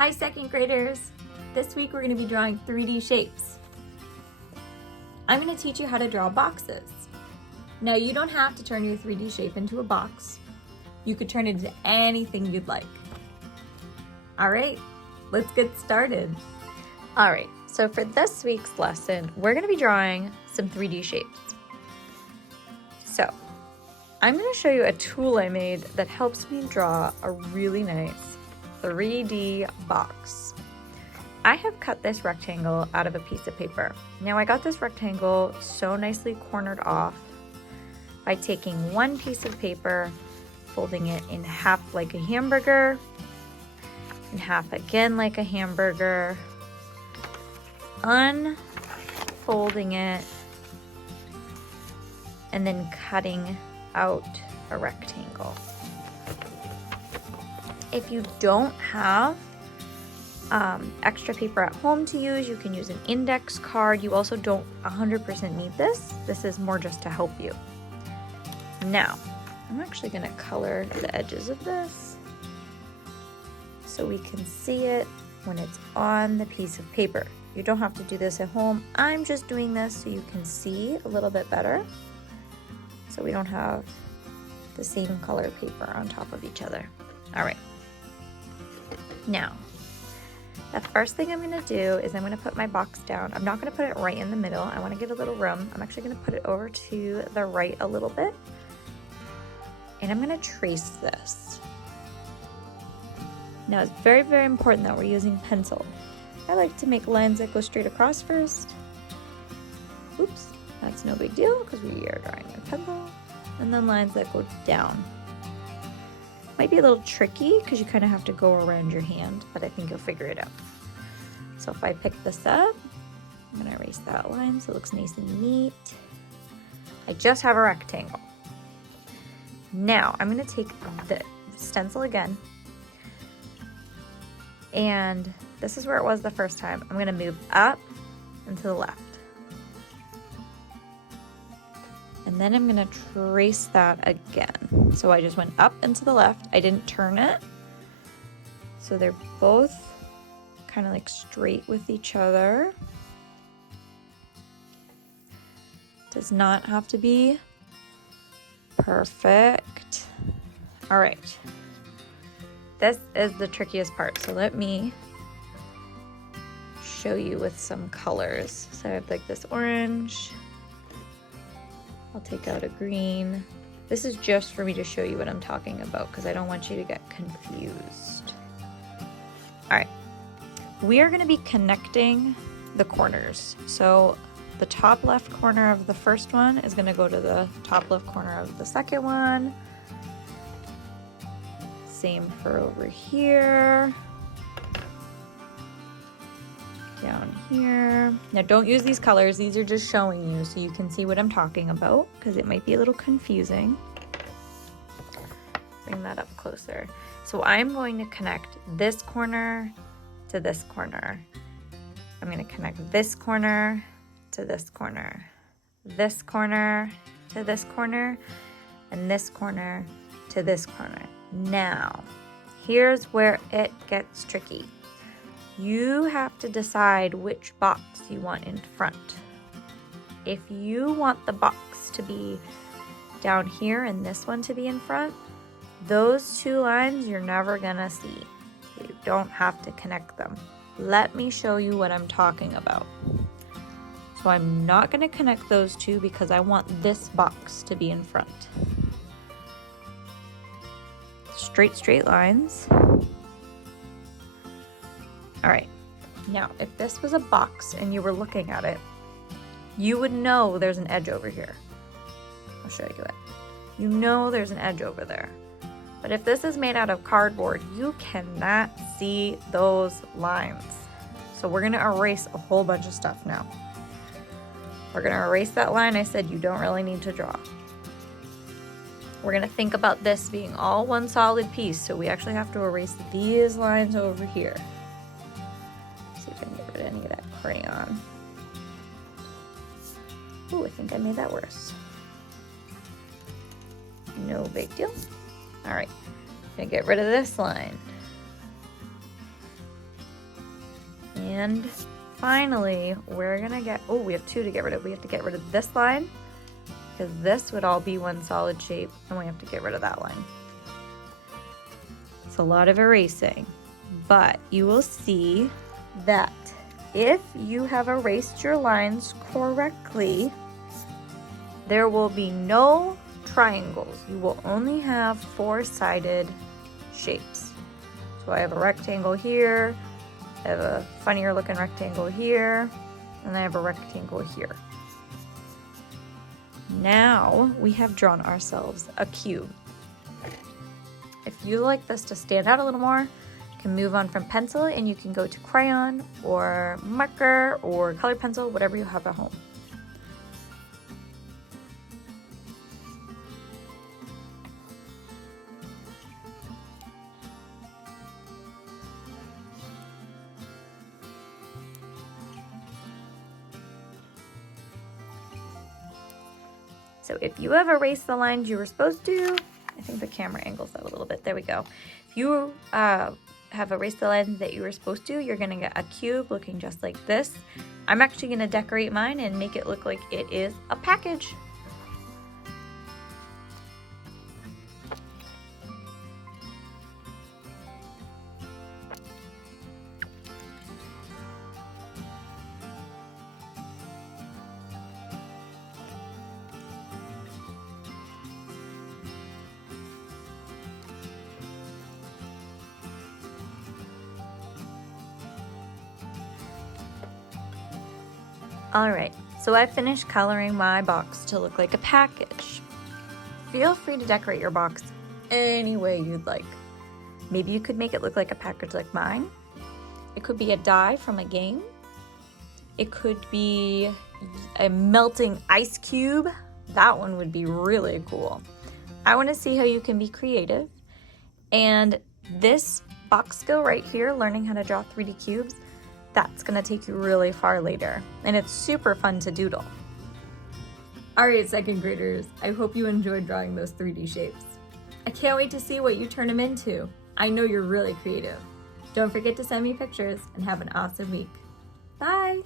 Hi second graders! This week we're going to be drawing 3D shapes. I'm going to teach you how to draw boxes. Now you don't have to turn your 3D shape into a box. You could turn it into anything you'd like. Alright, let's get started. Alright, so for this week's lesson, we're going to be drawing some 3D shapes. So, I'm going to show you a tool I made that helps me draw a really nice 3D box. I have cut this rectangle out of a piece of paper. Now I got this rectangle so nicely cornered off by taking one piece of paper, folding it in half like a hamburger, and half again like a hamburger, unfolding it, and then cutting out a rectangle. If you don't have extra paper at home to use, you can use an index card. You also don't 100% need this. This is more just to help you. Now, I'm actually going to color the edges of this so we can see it when it's on the piece of paper. You don't have to do this at home. I'm just doing this so you can see a little bit better, so we don't have the same color paper on top of each other. All right. Now, the first thing I'm going to do is I'm going to put my box down. I'm not going to put it right in the middle. I want to give a little room. I'm actually going to put it over to the right a little bit. And I'm going to trace this. Now, it's very, very important that we're using pencil. I like to make lines that go straight across first. Oops, that's no big deal because we are drawing with pencil. And then lines that go down. Might be a little tricky because you kind of have to go around your hand, but I think you'll figure it out. So if I pick this up, I'm going to erase that line so it looks nice and neat. I just have a rectangle. Now I'm going to take the stencil again, and this is where it was the first time. I'm going to move up and to the left. And then I'm going to trace that again. So I just went up and to the left. I didn't turn it. So they're both kind of like straight with each other. Does not have to be perfect. All right. This is the trickiest part. So let me show you with some colors. So I have like this orange. I'll take out a green. This is just for me to show you what I'm talking about because I don't want you to get confused. All right, we are going to be connecting the corners. So the top left corner of the first one is going to go to the top left corner of the second one. Same for over here. Down here. Now don't use these colors, these are just showing you so you can see what I'm talking about because it might be a little confusing. Bring that up closer. So I'm going to connect this corner to this corner. I'm going to connect this corner to this corner, this corner to this corner, and this corner to this corner. Now, here's where it gets tricky. You have to decide which box you want in front. If you want the box to be down here and this one to be in front, those two lines you're never gonna see. You don't have to connect them. Let me show you what I'm talking about. So I'm not gonna connect those two because I want this box to be in front. Straight lines. All right, now if this was a box and you were looking at it, you would know there's an edge over here. I'll show you it. You know there's an edge over there. But if this is made out of cardboard, you cannot see those lines. So we're gonna erase a whole bunch of stuff now. We're gonna erase that line I said you don't really need to draw. We're gonna think about this being all one solid piece, so we actually have to erase these lines over here. See if I can get rid of any of that crayon. Ooh, I think I made that worse. No big deal. All right, I'm gonna get rid of this line. And finally, we're gonna get, oh, we have two to get rid of. We have to get rid of this line because this would all be one solid shape, and we have to get rid of that line. It's a lot of erasing, but you will see that if you have erased your lines correctly, there will be no triangles. You will only have four-sided shapes. So I have a rectangle here, I have a funnier looking rectangle here, and I have a rectangle here. Now we have drawn ourselves a cube. If you like this to stand out a little more, you can move on from pencil and you can go to crayon or marker or colored pencil, whatever you have at home. So if you have erased the lines you were supposed to, I think the camera angles that a little bit. There we go. If you have erased the lines that you were supposed to, you're gonna get a cube looking just like this. I'm actually gonna decorate mine and make it look like it is a package. All right, so I finished coloring my box to look like a package. Feel free to decorate your box any way you'd like. Maybe you could make it look like a package like mine. It could be a die from a game. It could be a melting ice cube. That one would be really cool. I want to see how you can be creative. And this box skill right here, learning how to draw 3D cubes, that's gonna take you really far later. And it's super fun to doodle. All right, second graders, I hope you enjoyed drawing those 3D shapes. I can't wait to see what you turn them into. I know you're really creative. Don't forget to send me pictures and have an awesome week. Bye.